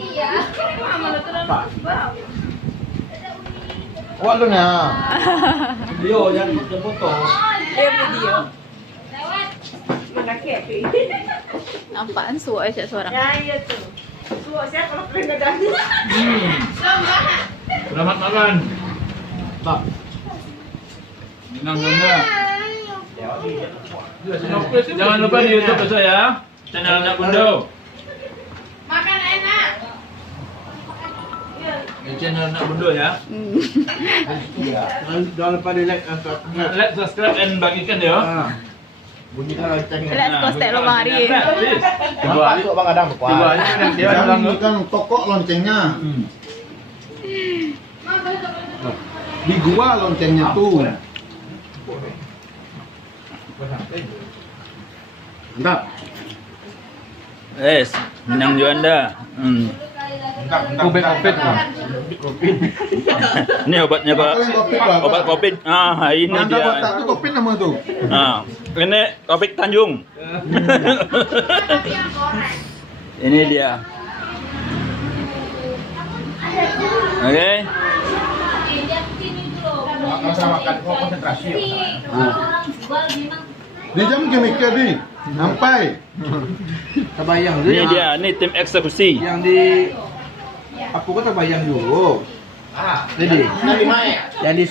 Iya. Wah lu nya. Video jangan foto. Iya video. Mana kepi? Apaan suara suara? Ya iya tuh. Suara siapa kalau kena daging? Selamat makan. Tak. Minang Bunda. Jangan lupa di YouTube saya, channel Anak Bundo. Makan enak. Di channel Anak Bundo ya. Jangan lupa di like dan Like, subscribe, and bagikan ya. bunyikan loncengnya. Let's go stay lo Bang Ari. Coba masuk Bang Adang kuat. Coba aja kan dia Jangan bilang bunyikan tokok loncengnya. Di gua loncengnya tuh. Mantap. Minang Juanda. Covid Covid Bang. Ini obatnya Pak. Obat Covid. Ah, ini Mantap dia. otak tuh Covid nama tuh. Ah, ini Covid Tanjung. Ini dia. Oke. Makan sama makan konsentrasi. Di jam mikir di sampai. Terbayang Ini dia, ini tim eksekusi. Yang di aku kan terbayang dulu. Jadi, yang di